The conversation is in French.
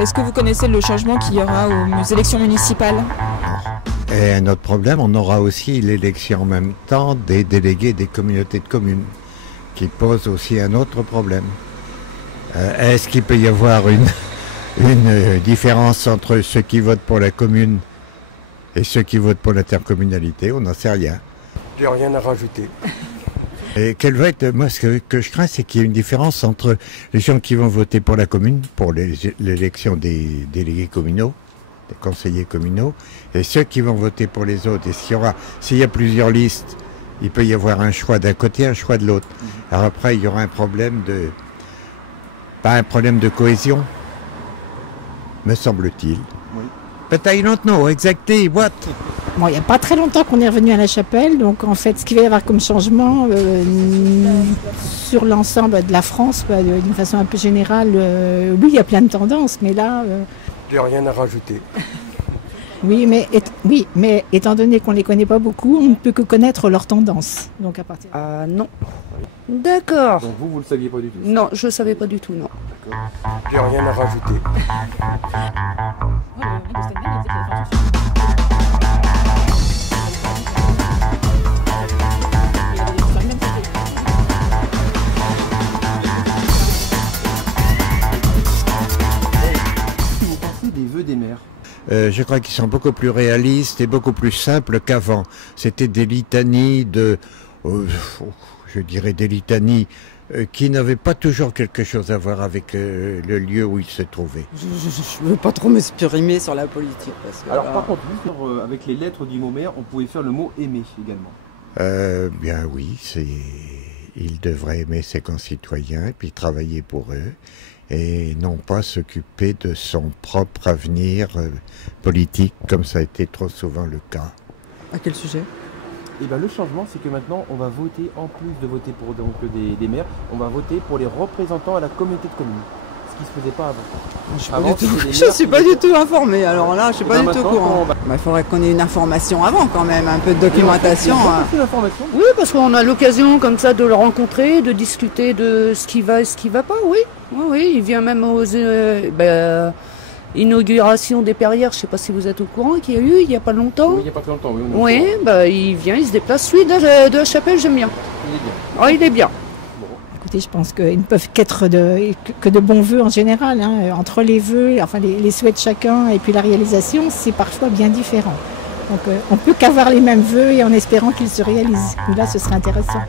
Est-ce que vous connaissez le changement qu'il y aura aux élections municipales? Et un autre problème, on aura aussi l'élection en même temps des délégués des communautés de communes, qui pose aussi un autre problème. Est-ce qu'il peut y avoir une différence entre ceux qui votent pour la commune et ceux qui votent pour l'intercommunalité? On n'en sait rien. J'ai rien à rajouter. Et quelle va être, moi ce que je crains, c'est qu'il y ait une différence entre les gens qui vont voter pour la commune, pour l'élection des délégués communaux, des conseillers communaux, et ceux qui vont voter pour les autres. Et s'il y a plusieurs listes, il peut y avoir un choix d'un côté, un choix de l'autre. Alors après, il y aura un problème pas un problème de cohésion, me semble-t-il. Oui. But I don't know exactly what. Bon, il n'y a pas très longtemps qu'on est revenu à la chapelle, donc en fait, ce qu'il va y avoir comme changement sur l'ensemble de la France, d'une façon un peu générale, oui, il y a plein de tendances, mais là... J'ai rien à rajouter. Oui, mais étant donné qu'on ne les connaît pas beaucoup, on ne peut que connaître leurs tendances. Donc à partir... Non. D'accord. Donc vous le saviez pas du tout? Non, je ne savais pas du tout, non. J'ai rien à rajouter. Des vœux des maires. Je crois qu'ils sont beaucoup plus réalistes et beaucoup plus simples qu'avant. C'était des litanies je dirais des litanies qui n'avaient pas toujours quelque chose à voir avec le lieu où ils se trouvaient. Je ne veux pas trop m'exprimer sur la politique. Parce que, Alors par contre, avec les lettres du mot maire, on pouvait faire le mot aimer également. Bien oui, il devrait aimer ses concitoyens et puis travailler pour eux, et non pas s'occuper de son propre avenir politique, comme ça a été trop souvent le cas. à quel sujet? Et bien le changement, c'est que maintenant, on va voter, en plus de voter pour donc, des maires, on va voter pour les représentants à la communauté de communes. Ce qui ne se faisait pas avant. Je ne suis pas du tout informée, alors là, je ne suis pas du tout au courant. Bah, Il faudrait qu'on ait une information avant quand même, un peu de documentation. Oui, parce qu'on a l'occasion comme ça de le rencontrer, de discuter de ce qui va et ce qui ne va pas, oui. Oui, il vient même aux inaugurations des Perrières, je ne sais pas si vous êtes au courant, qu'il y a eu il n'y a pas longtemps. Oui, il n'y a pas très longtemps, oui. Oui, il vient, il se déplace. Celui de la chapelle, j'aime bien. Il est bien. Ah, il est bien. Écoutez, je pense qu'ils ne peuvent qu'être que de bons vœux en général. Hein. Entre les vœux, enfin les souhaits de chacun et puis la réalisation, c'est parfois bien différent. Donc on ne peut qu'avoir les mêmes vœux et en espérant qu'ils se réalisent. Là, ce serait intéressant.